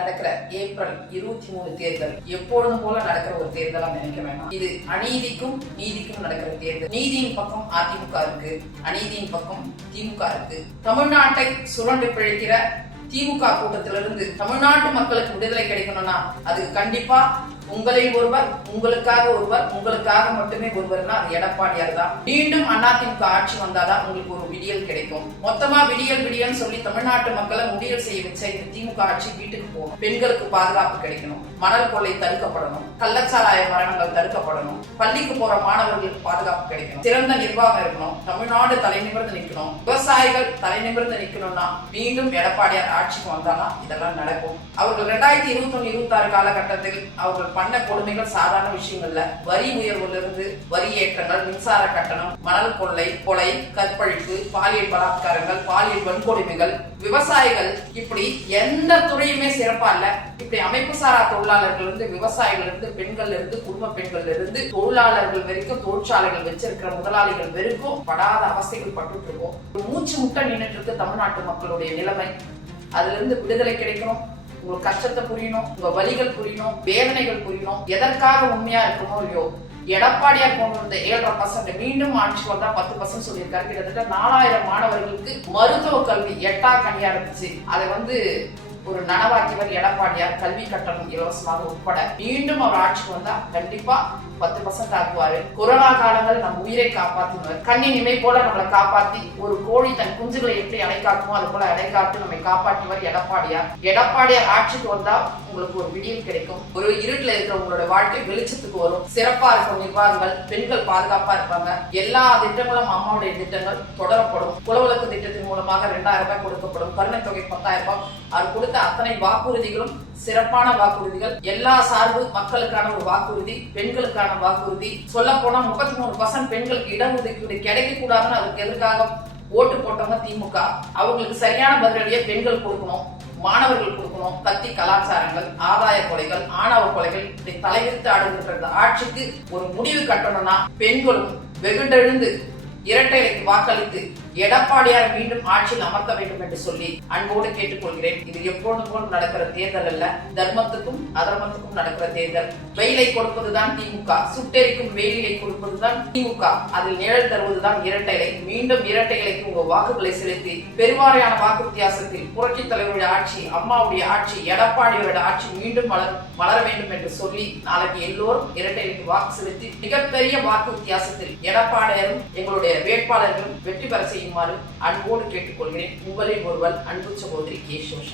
நடக்கிற ஏப்ரல் 23 தேர்தல் எப்பொழுதும் போல நடக்கிற ஒரு தேர்தலா நினைக்க வேண்டாம். இது அநீதிக்கும் நீதிக்கும் நடக்கிற தேர்தல். நீதியின் பக்கம் அதிமுக இருக்கு, அநீதியின் பக்கம் திமுக இருக்கு. தமிழ்நாட்டை சுரண்டு பிழைக்கிற திமுக கூட்டத்திலிருந்து தமிழ்நாட்டு மக்களுக்கு விடுதலை கிடைக்கணும்னா அது கண்டிப்பா உங்களில் ஒருவர், உங்களுக்காக ஒருவர், உங்களுக்காக மட்டுமே ஒருவர்னா அது எடப்பாடியார் தான். மீண்டும் அதிமுக ஆட்சி வந்தாதான் உங்களுக்கு ஒரு விடியல் கிடைக்கும். மொத்தமா விடியல் சொல்லி தமிழ்நாட்டு மக்களை முடியல் செய்ய வச்ச இந்த திமுக ஆட்சி வீட்டுக்கு போகணும். பெண்களுக்கு பாதுகாப்பு கிடைக்கணும், மணல் கொள்ளை தடுக்கப்படணும், கள்ளச்சாராய மரணங்கள் தடுக்கப்படணும், பள்ளிக்கு போற மாணவர்களுக்கு பாதுகாப்பு கிடைக்கணும், சிறந்த நிர்வாகம் இருக்கணும், தமிழ்நாடு தலைநிமிர்ந்து நிற்கணும், விவசாயிகள் தலைநிமிர்ந்து நிற்கணும்னா மீண்டும் எடப்பாடியார் ஆட்சிக்கு வந்தாதான் இதெல்லாம் நடக்கும். அவர்கள் 2021-26 காலகட்டத்தில் அவர்கள் பண்ண கொடுமைகள் சாதாரண விஷயங்கள்ல. வரி உயர்வுலிருந்து வரி ஏற்றங்கள், மின்சார கட்டணம், மணல் கொள்ளை, கொலை, கற்பழிப்பு, பாலியல் பலாத்காரங்கள், பாலியல் வன்கொடுமைகள், விவசாயிகள், இப்படி எந்த துறையுமே சிறப்பா இல்ல. இப்படி அமைப்பு சாரா தொழிலாளர்கள் இருந்து, விவசாயிகள் இருந்து, பெண்கள் இருந்து, குடும்ப பெண்கள் இருந்து, தொழிலாளர்கள் வரைக்கும், தொழிற்சாலைகள் வச்சிருக்கிற முதலாளிகள் வரைக்கும் படாத அவஸ்தைகள் பட்டு இருக்கோம். மூச்சு முட்டை நின்றுட்டு இருக்கு தமிழ்நாட்டு மக்களுடைய நிலைமை. அதுல இருந்து விடுதலை கிடைக்கணும். உங்க கஷ்டத்தை புரியணும், உங்க வலிகள் புரியணும், வேதனைகள் புரியணும். எதற்காக உண்மையா இருக்கணுமோ இல்லையோ, எடப்பாடியார் கொண்டு வந்த 7.5% மீண்டும் ஆட்சி வந்தா 10% சொல்லியிருக்காரு. கிட்டத்தட்ட 4000 மாணவர்களுக்கு மருத்துவ கல்வி எட்டா கனியா இருந்துச்சு. அதை ஒரு நனவாக்கியவர் எடப்பாடியார். கல்வி கட்டணம் இலவசமாக உட்பட மீண்டும் அவர் ஆட்சிக்கு வந்தா கண்டிப்பா 10% ஆக்குவாரு. கொரோனா காலங்கள் நம் உயிரை காப்பாத்தினார். கண்ணின் இமை போல நம்மளை காப்பாத்தி, ஒரு கோழி தன் குஞ்சுகளை எப்படி அடைக்காக்குமோ அது போல அடைக்காத்து நம்மை காப்பாற்றியவர் எடப்பாடியார். எடப்பாடியார் ஆட்சிக்கு வந்தா உங்களுக்கு ஒரு விடியல் கிடைக்கும். ஒரு இருட்டுல இருக்கிற உங்களோட வாழ்க்கை வெளிச்சத்துக்கு வரும். சிறப்பா இருக்கும் நிர்வாகங்கள், பெண்கள் பாதுகாப்பா இருப்பாங்க. எல்லா திட்டங்களும் அம்மாவுடைய திட்டங்கள் தொடரப்படும். குலவிளக்கு திட்டத்தின் மூலமாக 2000 ரூபாய் கொடுக்கப்படும். கருணை தொகை 10,000 ரூபாய். அவர் கொடுத்த அத்தனை வாக்குறுதிகளும் சிறப்பான வாக்குறுதிகள். எல்லா சார்பு மக்களுக்கான ஒரு வாக்குறுதி, பெண்களுக்கான வாக்குறுதி. சொல்ல போனா 33% பெண்களுக்கு இடஒதுக்கீடு கிடைக்க கூடாதுன்னு அதுக்கு எதிர்க்காக ஓட்டு போட்டவங்க திமுக. அவங்களுக்கு சரியான பதிலடியை பெண்கள் கொடுக்கணும், மாணவர்கள் கொடுக்கணும். கத்தி கலாச்சாரங்கள், ஆதாய கொலைகள், ஆணவ கொலைகள் இப்படி தலைவிரித்து ஆடுகின்ற ஆட்சிக்கு ஒரு முடிவு கட்டணும்னா பெண்களும் வெகுண்டெழுந்து இரட்டை இலைக்கு வாக்களித்து எடப்பாடியார் மீண்டும் ஆட்சியில் அமர்த்த வேண்டும் என்று சொல்லி அன்போடு கேட்டுக்கொள்கிறேன். இது எப்பொழுதும் போல் நடக்கிற தேர்தல் அல்ல, தர்மத்துக்கும் அதர்மத்துக்கும் நடக்கிற தேர்தல். வெயிலை கொடுப்பதுதான் திமுக, சுட்டெரிக்கும் வெயிலை கொடுப்பதுதான் திமுக. அதில் நிழல் தருவதுதான் இரட்டை இலை. மீண்டும் இரட்டை இலைக்கு உங்க வாக்குகளை செலுத்தி பெருவாரியான வாக்கு வித்தியாசத்தில் புரட்சி தலைவருடைய ஆட்சி, அம்மாவுடைய ஆட்சி, எடப்பாடியோட ஆட்சி மீண்டும் வளர வேண்டும் என்று சொல்லி நாளைக்கு எல்லோரும் இரட்டை இலைக்கு வாக்கு செலுத்தி மிகப்பெரிய வாக்கு வித்தியாசத்தில் எடப்பாடியாரும் எங்களுடைய வேட்பாளர்களும் வெற்றி பெற செய்யுமாறு அன்போடு கேட்டுக்கொள்கிறேன். உங்களில் ஒருவர், அன்பு சகோதரி கே.